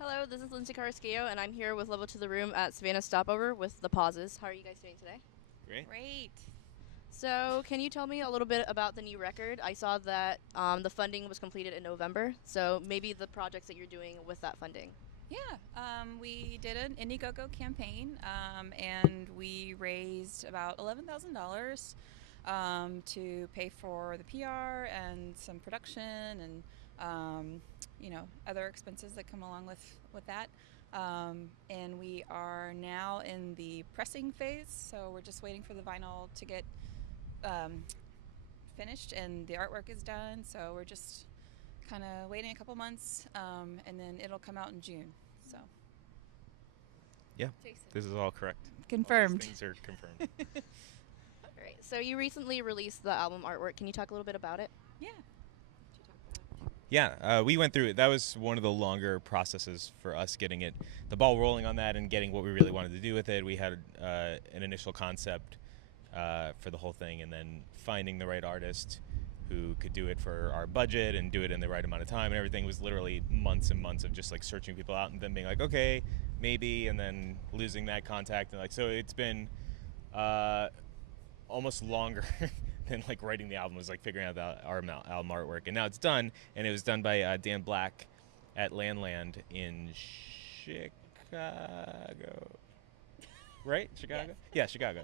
Hello, this is Lindsy Carrasquillo, and I'm here with Level to the Room at Savannah Stopover with The Pauses. How are you guys doing today? Great. Great. So, can you tell me a little bit about the new record? I saw that the funding was completed in November, so maybe the projects that you're doing with that funding. Yeah, we did an IndieGogo campaign, and we raised about $11,000 to pay for the PR and some production and other expenses that come along with that. And we are now in the pressing phase, so we're just waiting for the vinyl to get finished, and the artwork is done. So we're just kind of waiting a couple months, and then it'll come out in June. So Yeah, Jason. this is all correct. Confirmed. All these things are confirmed. All right. So you recently released the album artwork. Can you talk a little bit about it? Yeah. Yeah, we went through it. That was one of the longer processes for us getting the ball rolling on that and getting what we really wanted to do with it. We had an initial concept for the whole thing, and then finding the right artist who could do it for our budget and do it in the right amount of time, and everything was literally months and months of just like searching people out and then being like, okay, maybe, and then losing that contact, and like, so it's been almost longer than like writing the album. Was like figuring out our album artwork, and now it's done, and it was done by Dan Black at Landland in Chicago, right? Chicago? Yes. Yeah, Chicago.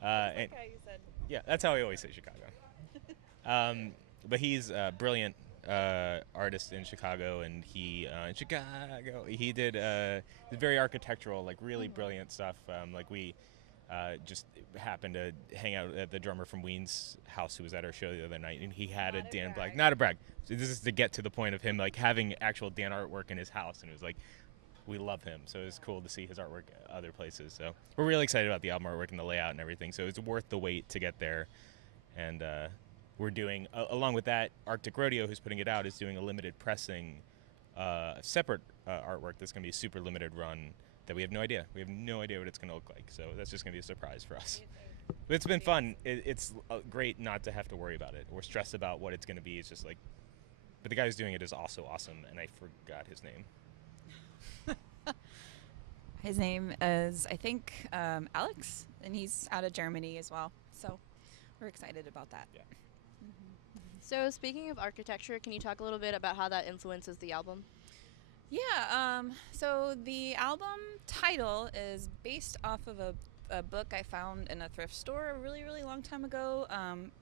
How you said. Yeah, that's how we always say Chicago. But he's a brilliant artist in Chicago, and he did very architectural, like really brilliant stuff. Like we just happened to hang out at the drummer from Ween's house who was at our show the other night, and he had Not a a Dan brag. Black. Not a brag. So this is to get to the point of him like having actual Dan artwork in his house, and it was like, we love him, so it was cool to see his artwork other places. So we're really excited about the album artwork and the layout and everything. So it's worth the wait to get there, and we're doing along with that. Arctic Rodeo, who's putting it out, is doing a limited pressing, separate artwork that's going to be a super limited run that we have no idea. We have no idea what it's going to look like. So that's just going to be a surprise for us. But it's been fun. It's great not to have to worry about it or stress about what it's going to be. It's just like, but the guy who's doing it is also awesome, and I forgot his name. His name is, I think, Alex, and he's out of Germany as well. So we're excited about that. Yeah. So, speaking of architecture, can you talk a little bit about how that influences the album? Yeah, so the album title is based off of a book I found in a thrift store a really, really long time ago,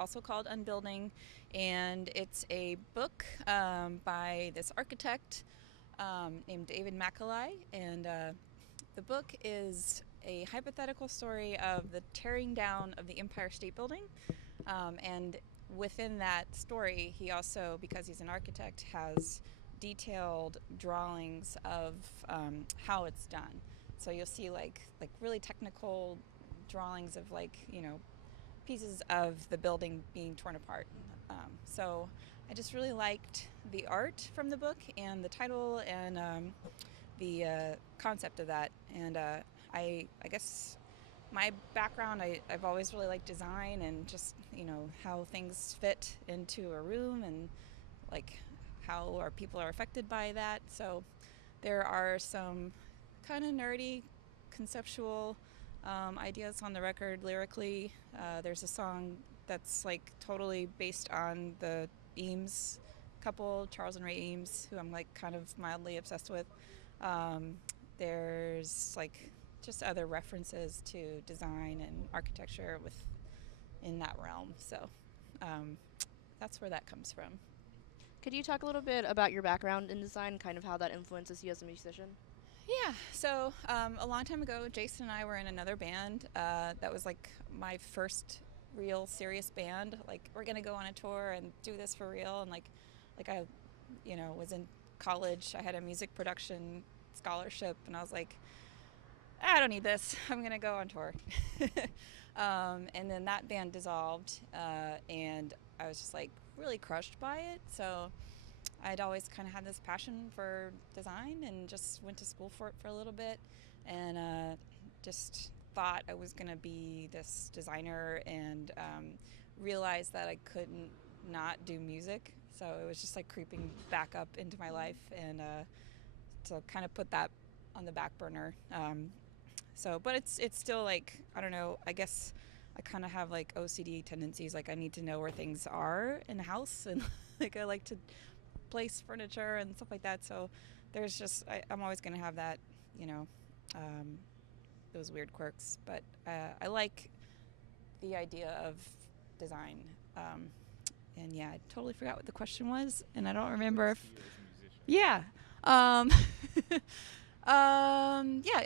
also called Unbuilding. And it's a book by this architect named David Macaulay. And the book is a hypothetical story of the tearing down of the Empire State Building. And within that story, he also, because he's an architect, has detailed drawings of how it's done. So you'll see like really technical drawings of pieces of the building being torn apart. So I just really liked the art from the book and the title and the concept of that. And I guess my background, I've always really liked design and just how things fit into a room and like how our people are affected by that. So there are some kind of nerdy conceptual ideas on the record lyrically. There's a song that's like totally based on the Eames couple, Charles and Ray Eames, who I'm like kind of mildly obsessed with. There's like just other references to design and architecture in that realm. So that's where that comes from. Could you talk a little bit about your background in design, kind of how that influences you as a musician? Yeah, so a long time ago, Jason and I were in another band. That was like my first real serious band. Like, we're gonna go on a tour and do this for real. And like I, was in college. I had a music production scholarship, and I was like, I don't need this. I'm gonna go on tour. And then that band dissolved, and I was just like really crushed by it. So I'd always kind of had this passion for design and just went to school for it for a little bit, and just thought I was going to be this designer, and realized that I couldn't not do music. So it was just like creeping back up into my life, and to kind of put that on the back burner. But it's still like, I don't know, I guess I kind of have like OCD tendencies. Like I need to know where things are in the house, and like I like to place furniture and stuff like that. So there's just, I'm always going to have that, those weird quirks. But I like the idea of design. And yeah, I totally forgot what the question was, and I don't remember if. Yeah. Yeah, I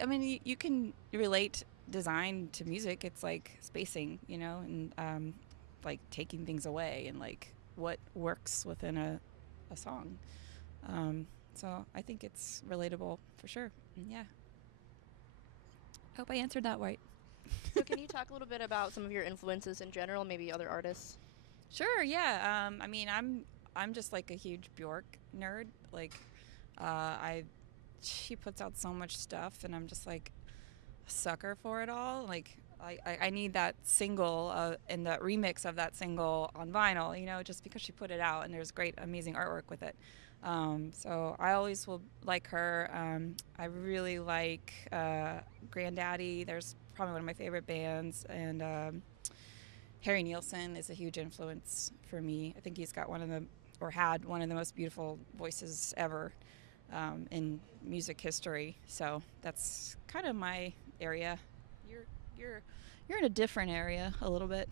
mean, you can relate design to music. It's like spacing, and like taking things away and like what works within a song. So I think it's relatable for sure. Yeah. I hope I answered that right. So can you talk a little bit about some of your influences in general, maybe other artists? Sure, yeah. I mean, I'm just like a huge Bjork nerd. Like, she puts out so much stuff, and I'm just like a sucker for it all. Like, I need that single and that remix of that single on vinyl, just because she put it out, and there's great, amazing artwork with it. So I always will like her. I really like Granddaddy. There's probably one of my favorite bands, and Harry Nilsson is a huge influence for me. I think he's got had one of the most beautiful voices ever in music history. So that's kind of my area. You're in a different area a little bit.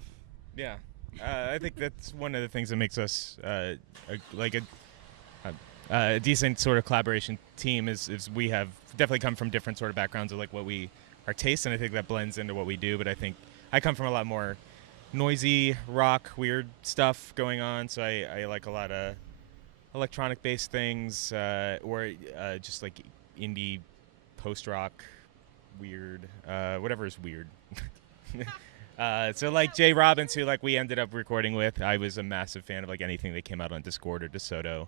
Yeah, I think that's one of the things that makes us a decent sort of collaboration team. Is we have definitely come from different sort of backgrounds of like what our tastes, and I think that blends into what we do. But I think I come from a lot more noisy rock, weird stuff going on. So I like a lot of electronic based things, or just like indie post rock, weird, whatever is weird. So like Jay Robbins, who like we ended up recording with, I was a massive fan of like anything that came out on Discord or DeSoto,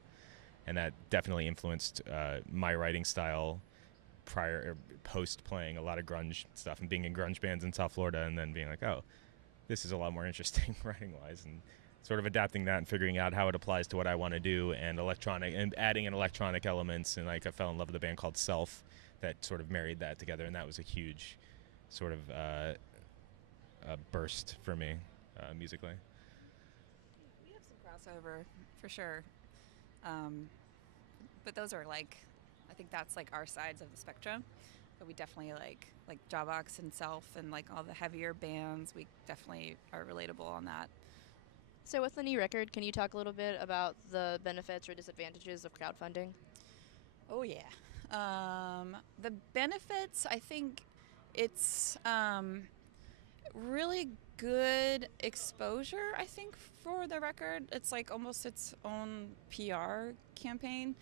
and that definitely influenced my writing style prior or post playing a lot of grunge stuff and being in grunge bands in South Florida, and then being like, oh, this is a lot more interesting writing wise, and sort of adapting that and figuring out how it applies to what I want to do, and adding in electronic elements. And like I fell in love with a band called Self that sort of married that together, and that was a huge sort of burst for me musically. We have some crossover for sure, but those are like, I think that's like our sides of the spectrum. But we definitely like Jawbox and Self and like all the heavier bands. We definitely are relatable on that. So with the new record, can you talk a little bit about the benefits or disadvantages of crowdfunding? Oh yeah. The benefits, I think it's really good exposure, I think, for the record. It's like almost its own PR campaign,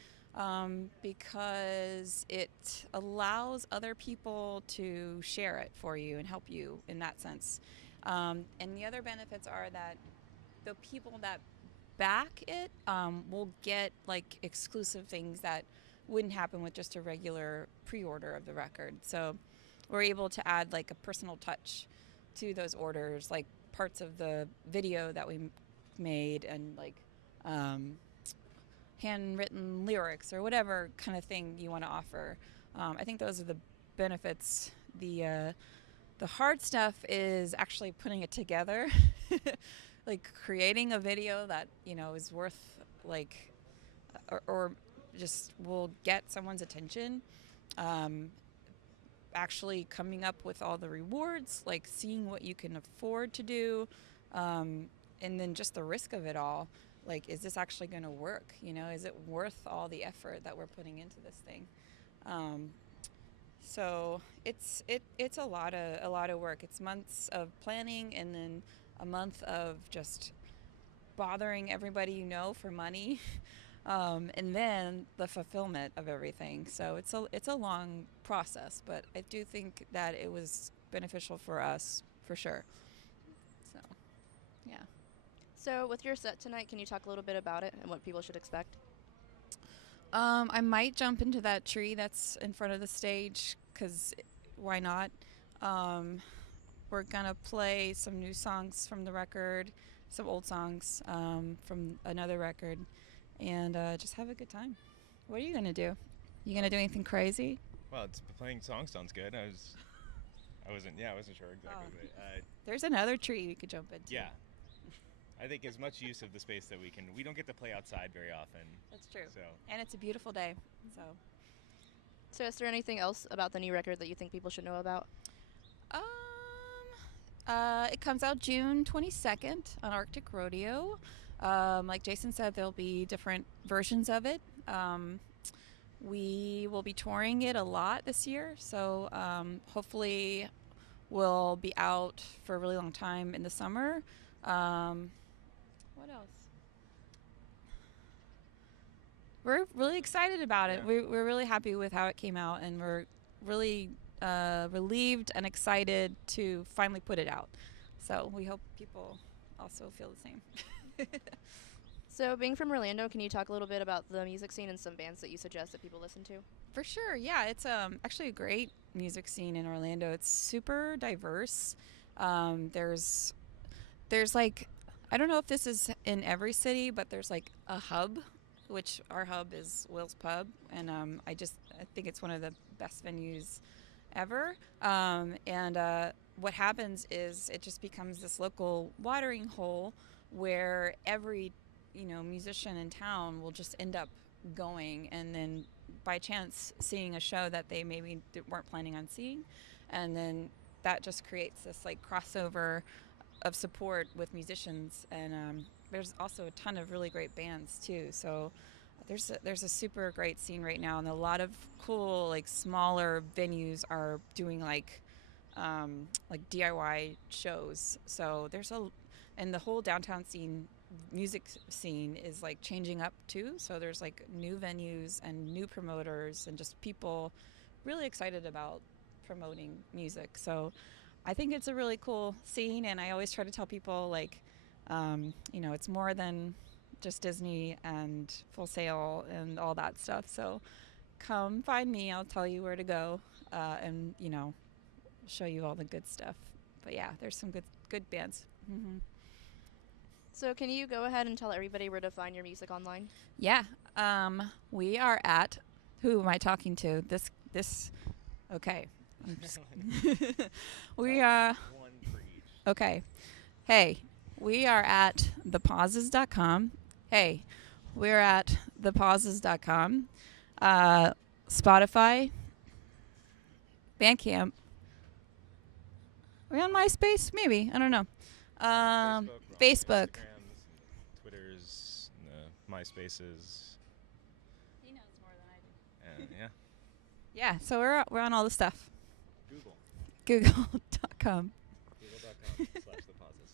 because it allows other people to share it for you and help you in that sense. And the other benefits are that the people that back it will get like exclusive things that wouldn't happen with just a regular pre-order of the record. So we're able to add like a personal touch to those orders, like parts of the video that we made, and like handwritten lyrics or whatever kind of thing you want to offer. I think those are the benefits. The hard stuff is actually putting it together, like creating a video that is worth like or just will get someone's attention. Actually coming up with all the rewards, like seeing what you can afford to do, and then just the risk of it all. Like, is this actually going to work? Is it worth all the effort that we're putting into this thing? So it's a lot of work. It's months of planning, and then a month of just bothering everybody for money. And then the fulfillment of everything. So it's a long process, but I do think that it was beneficial for us for sure. So, yeah. So with your set tonight, can you talk a little bit about it and what people should expect? I might jump into that tree that's in front of the stage, because why not? We're gonna play some new songs from the record, some old songs from another record, and just have a good time. What are you going to do? You gonna do anything crazy? Well, it's playing songs sounds good. I wasn't sure exactly. Oh. But, There's another tree we could jump into. yeah. I think as much use of the space that we don't get to play outside very often. That's true. So And it's a beautiful day. So is there anything else about the new record that you think people should know about? It comes out June 22nd on Arctic Rodeo. Like Jason said, there'll be different versions of it. We will be touring it a lot this year, so hopefully we'll be out for a really long time in the summer. What else? We're really excited about it. Yeah. We're really happy with how it came out, and we're really relieved and excited to finally put it out. So we hope people also feel the same. So being from Orlando, can you talk a little bit about the music scene and some bands that you suggest that people listen to? For sure, yeah. It's actually a great music scene in Orlando. It's super diverse. There's like, I don't know if this is in every city, but there's like a hub, which our hub is Will's Pub, and I think it's one of the best venues ever. What happens is it just becomes this local watering hole where every musician in town will just end up going and then by chance seeing a show that they maybe weren't planning on seeing, and then that just creates this like crossover of support with musicians, and there's also a ton of really great bands too. So there's a super great scene right now, and a lot of cool like smaller venues are doing like DIY shows. So and the whole downtown music scene is like changing up too. So there's like new venues and new promoters and just people really excited about promoting music. So I think it's a really cool scene, and I always try to tell people like, it's more than just Disney and Full Sail and all that stuff. So come find me. I'll tell you where to go, and show you all the good stuff. But yeah, there's some good bands. Mm-hmm. So can you go ahead and tell everybody where to find your music online? Yeah, we are at. Who am I talking to? This. Okay. I'm just we are. One for each. Okay. Hey, we are at thepauses.com. Hey, we're at thepauses.com. Spotify, Bandcamp. Are we on MySpace? Maybe. I don't know. Facebook. Instagrams, Twitters, MySpaces. He knows more than I do. And yeah. Yeah, so we're on all the stuff. Google. Google.com. Google.com/thepauses.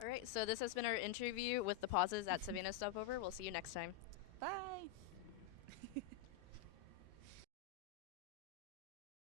All right, so this has been our interview with the Pauses at Savannah Stopover. We'll see you next time. Bye.